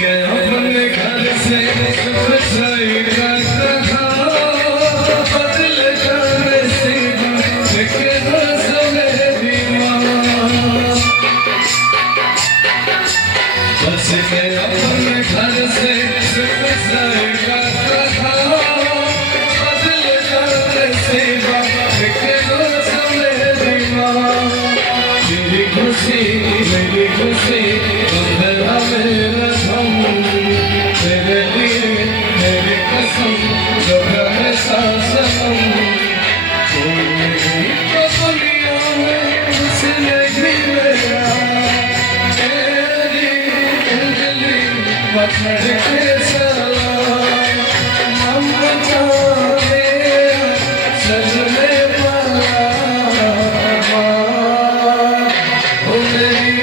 के अपने घर से सुसाइड का कहा बदल कर सीधा एक बस मेरी माँ बस के अपने घर से सुसाइड का कहा बदल कर सीधा एक बस मेरी माँ तेरी खुशी मेरी खुशी अंधेरा मेरा धम तेरे लिए मेरी कसम जो है सनम कोई तो दुनिया में उसने भी मेरा तेरी उंगली पकड़ के चला ममता तेरा सज में पड़ा ओ मेरी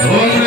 Oh